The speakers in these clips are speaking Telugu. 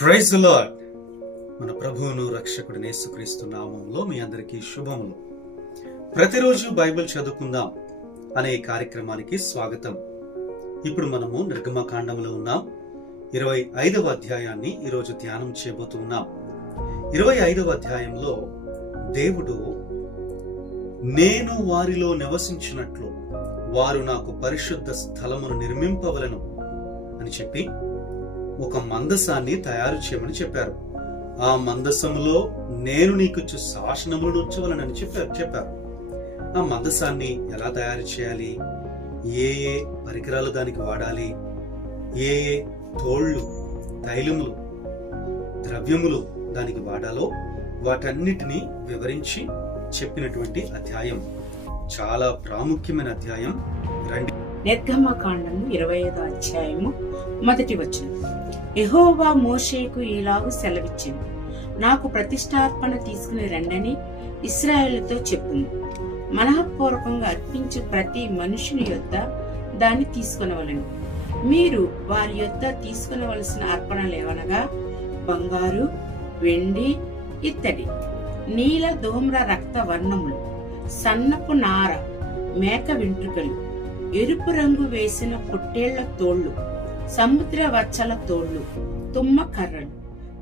ప్రైజ్ లాడ్ మన ప్రభువును రక్షకుడు నేసుక్రీస్తు నామంలో మీ అందరికీ శుభములు. ప్రతిరోజు బైబిల్ చదువుకుందాం అనే కార్యక్రమానికి స్వాగతం. ఇప్పుడు మనము నిర్గమకాండంలో ఉన్నాం. ఇరవై ఐదవ అధ్యాయాన్ని ఈరోజు ధ్యానం చేయబోతున్నాం ఇరవై ఐదవ అధ్యాయంలో దేవుడు నేను వారిలో నివసించినట్లు వారు నాకు పరిశుద్ధ స్థలమును నిర్మింపవలను అని చెప్పి ఒక మందసాన్ని తయారు చేయమని చెప్పారు. ఆ మందసములో నేను నీకు శాసనములను ఉంచవలనని చెప్పారు చెప్పారు. ఆ మందసాన్ని ఎలా తయారు చేయాలి? ఏ ఏ పరికరాలు దానికి వాడాలి? ఏ ఏ తోళ్ళు తైలములు ద్రవ్యములు దానికి వాడాలో వాటన్నిటిని వివరించి చెప్పినటువంటి అధ్యాయం. చాలా ప్రాముఖ్యమైన అధ్యాయం. నిర్గమకాండము ఇరవై ఐదో అధ్యాయము మొదటి వచనం. ఎహోవా మోషేకు ఇలాగు సెలవిచ్చింది. నాకు ప్రతిష్టార్పణ తీసుకుని రండని ఇస్రాయేలుతో చెప్పుము. మనఃపూర్వకంగా అర్పించు ప్రతి మనుషుని యొద్ద దాన్ని తీసుకునవలను. మీరు వారి యొద్ద తీసుకునవలసిన అర్పణలు ఏవనగా? బంగారు వెండి ఇత్తడి నీల ధూమ్ర రక్త వర్ణములు సన్నపు నార మేక వెంట్రుకలు ఎరుపు రంగు వేసిన పొట్టేళ్ళ తోళ్ళు సముద్ర వచ్చల తోళ్ళు తుమ్మ కర్రలు.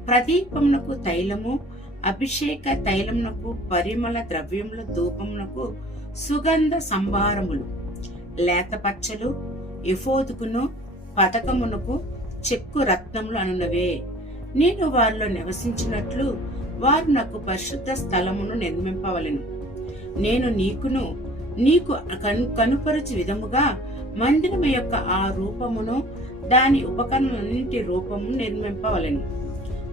ప్రదీపమునకు తైలము అభిషేక తైలమునకు పరిమళ ద్రవ్యముల ధూపమునకు సుగంధ సంభారములు. లేత పచ్చలు ఎఫోదుకును పథకమునకు చెక్కు రత్నములు అనునవే నేను వారిలో నివసించినట్లు వారు నాకు పరిశుద్ధ స్థలమును నిర్మింపవలెను. నేను నీకును నీకు కను కనుపరచు విధముగా మందిరము యొక్క ఆ రూపమును దాని ఉపకరణలన్నింటి రూపము నిర్మింపవలెను.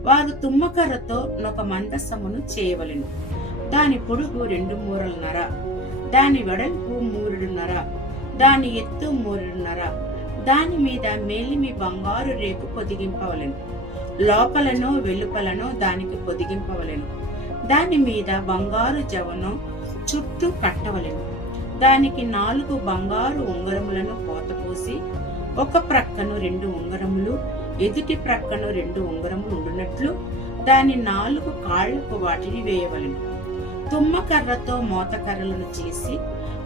వారు తుమ్మకర్రతో ఒక మందస్సమును చేయవలెను. దాని పొడుగు రెండు మూరలున్నర దాని వెడల్పు మూరుడున్నర దాని ఎత్తు మూరుడున్నర దాని మీద మేలిమి బంగారు రేకు పొదిగింపవలెను. లోపలను వెలుపలను దానికి పొదిగింపవలెను. దాని మీద బంగారు జవను చుట్టూ కట్టవలెను. దానికి నాలుగు బంగారు ఉంగరములను పోతపోసి ఒక ప్రక్కను రెండు ఉంగరములు ఎదుటి ప్రక్కను రెండు ఉంగరములు ఉండునట్లు దాని నాలుగు కాళ్ళకు వాటిని వేయవలెను. తుమ్మకర్రతో మోతకర్రలను చేసి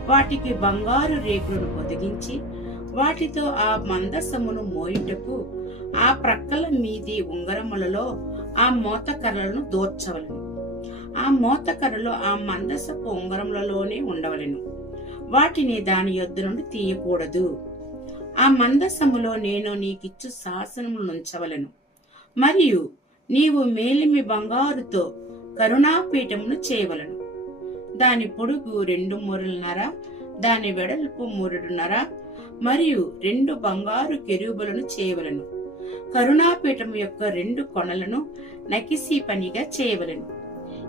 వాటికి బంగారు రేకులను పొదిగించి వాటితో ఆ మందసమును మోయుటకు ఆ ప్రక్కల మీది ఉంగరములలో ఆ మోతకర్రలను దోర్చవలను. ఆ మోతకర్రలు ఆ మందసపు ఉంగరములలోనే ఉండవలెను. వాటిని దాని యొద్ద నుండి తీయకూడదు. ఆ మందసములో నేను నీకిచ్చు శాసనములు నుంచవలను. మరియు నీవు మేలిమి బంగారుతో కరుణాపీఠమును చేయవలను. దాని పొడుగు రెండు మూరలున్నర దాని వెడల్పు మూరెడున్నర మరియు రెండు బంగారు కెరూబులను చేయవలను. కరుణాపీఠం యొక్క రెండు కొనలను నకిసీ పనిగా చేయవలను.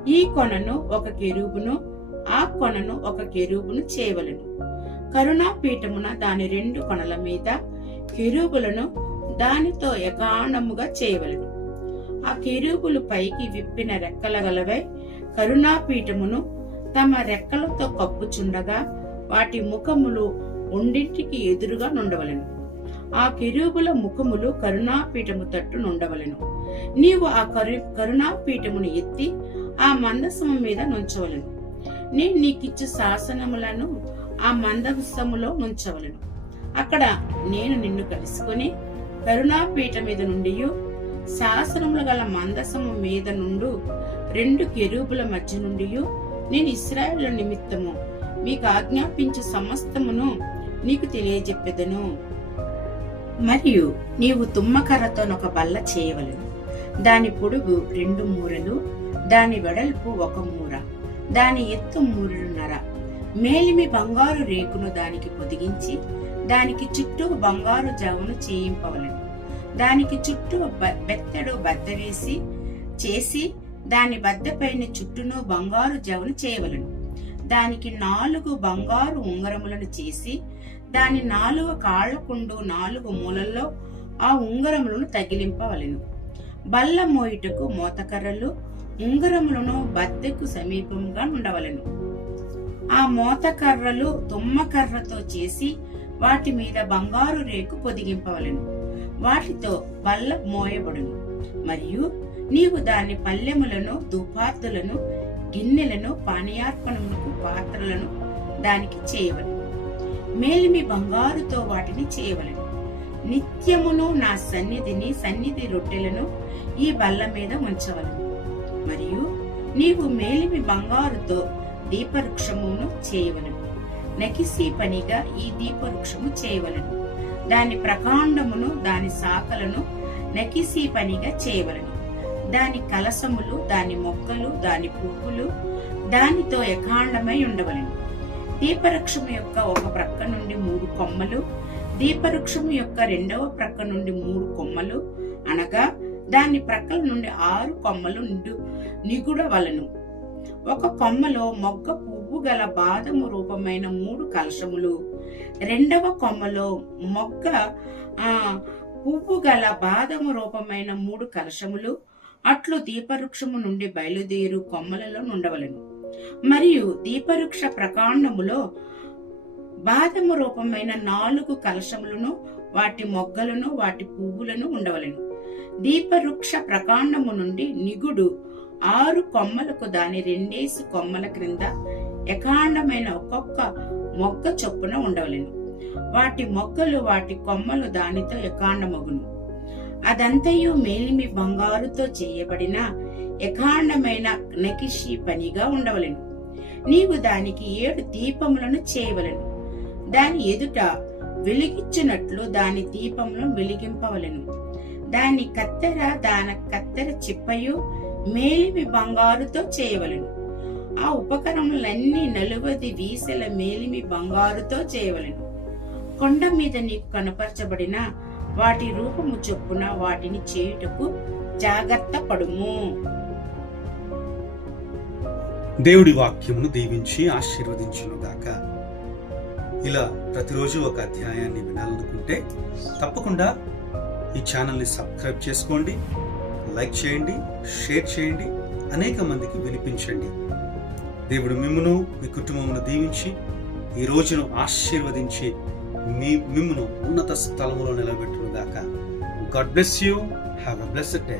ఈ కొనను ఒక కెరూబును ఆ కొనను ఒక కెరూబును చేయవలను. కరుణాపీఠమున దాని రెండు కొనల మీద కెరూబులను దానితో ఎకాణముగా చేయవలను. ఆ కెరూబులు పైకి విప్పిన రెక్కల గలవై కరుణాపీఠమును తమ రెక్కలతో కప్పుచుండగా వాటి ముఖములు ఉండింటికి ఎదురుగా నుండవలెను. ఆ కెరూబుల ముఖములు కరుణాపీఠము తట్టు నుండవలెను. నీవు ఆ కరు కరుణాపీఠమును ఎత్తి ఆ మందసము మీద నుంచవలను. నేను నీకిచ్చు శాసనములను ఆ మందస్తములో ఉంచవలను. అక్కడ నేను నిన్ను కలుసుకొని కరుణాపీఠ మీద నుండి శాసనములు గల మందసము మీద నుండు రెండు కెరూపుల మధ్య నుండి నేను ఇస్రాయేల్ నిమిత్తము మీకు ఆజ్ఞాపించు సమస్తమును నీకు తెలియజెప్పెదను. మరియు నీవు తుమ్మకర్రతో ఒక బల్ల చేయవలను. దాని పొడుగు రెండు మూరలు దాని వెడల్పు ఒక మూర. దాని ఎత్తు మూడున్నర. మేలిమి బంగారు రేకును దానికి పొదిగించి దానికి చుట్టూ బంగారు జవును చేయింపవలను. దానికి చుట్టూ బ- బెత్తడు బద్ద వేసి చేసి దాని బద్దపైన చుట్టూను బంగారు జవును చేయవలను. దానికి నాలుగు బంగారు ఉంగరములను చేసి దాని నాలుగు కాళ్ళకుండు నాలుగు మూలల్లో ఆ ఉంగరములను తగిలింపవలెను. బల్ల మోయుటకు మోతకర్రలు ఉంగరములను బద్దెకు సమీపంగా ఉండవలెను ఆ మోతకర్రలు తుమ్మకర్రతో చేసి వాటి మీద బంగారు రేకు పొదిగింపవలెను. వాటితో బల్ల మోయబడును. మరియు నీవు దాని పల్లెములను దుపార్తులను గిన్నెలను పానీయార్పణములకు పాత్రలను దానికి చేయవలను. మేలిమి బంగారుతో వాటిని చేయవలను. నిత్యమును నా సన్నిధిని సన్నిధి రొట్టెలను ఈ బల్ల మీద ఉంచవలను మరియు నీవు మేలిమి బంగారుతో దీపవృక్షమును చేయవలను. నకిసి పనిగా ఈ దీపవృక్షము చేయవలను. దాని ప్రకాండమును దాని శాఖలను నకిసి పనిగా చేయవలను. దాని కలసములు దాని మొక్కలు దాని పువ్వులు దానితో ఎకాండమై ఉండవలను. దీపవృక్షము యొక్క ఒక ప్రక్క నుండి మూడు కొమ్మలు దీపవృక్షము యొక్క రెండవ ప్రక్క నుండి మూడు కొమ్మలు అనగా దాని ప్రక్కల నుండి ఆరు కొమ్మలు నిండు నిగుడవలను ఒక కొమ్మలో మొగ్గ పువ్వు గల బాదము రూపమైన మూడు కలశములు. రెండవ కొమ్మలో మొగ్గ పువ్వు గల బాదము రూపమైన మూడు కలశములు. అట్లు దీపవృక్షము నుండి బయలుదేరు కొమ్మలలో నుండవలను. మరియు దీపవృక్ష ప్రకాండములో బాదము రూపమైన నాలుగు కలశములను వాటి మొగ్గలను వాటి పువ్వులను ఉండవలను. దీపవృక్ష ప్రకాండము నుండి నిగుడు ఆరు కొమ్మలకు దాని రెండేసి కొమ్మల క్రింద ఎకాండమైన ఒక్కొక్క మొక్క చొప్పున ఉండవలెను. వాటి మొక్కలు వాటి కొమ్మలు దానితో ఎకాండమగును అదంతయు మేలిమి బంగారుతో చేయబడిన ఎకాండమైన నకిషి పనిగా ఉండవలెను. నీవు దానికి ఏడు దీపములను చేయవలెను. దాని ఎదుట వెలిగించినట్లు దాని దీపములను వెలిగింపవలెను. దాని కత్తెర దాని కత్తెర చిప్పయు మేలిమి బంగారుతో చేయవలెను. ఆ ఉపకరణములన్నీ నలువది వీసెల మేలిమి బంగారుతో చేయవలెను. కొండ మీద నీకు కనపరచబడిన వాటి రూపము చొప్పున వాటిని చేయుటకు జాగ్రత్త పడుము. దేవుడి వాక్యమును దీవించి ఆశీర్వదించును గాక. ఇలా ప్రతిరోజు ఒక అధ్యాయాన్ని వినాలనుకుంటే తప్పకుండా ఈ ఛానల్ని సబ్స్క్రైబ్ చేసుకోండి లైక్ చేయండి షేర్ చేయండి అనేక మందికి వినిపించండి. దేవుడు మిమ్మును మీ కుటుంబమును దీవించి ఈ రోజును ఆశీర్వదించి మీ మిమ్మును ఉన్నత స్థలములో నిలబెట్టును గాక God bless you have a blessed day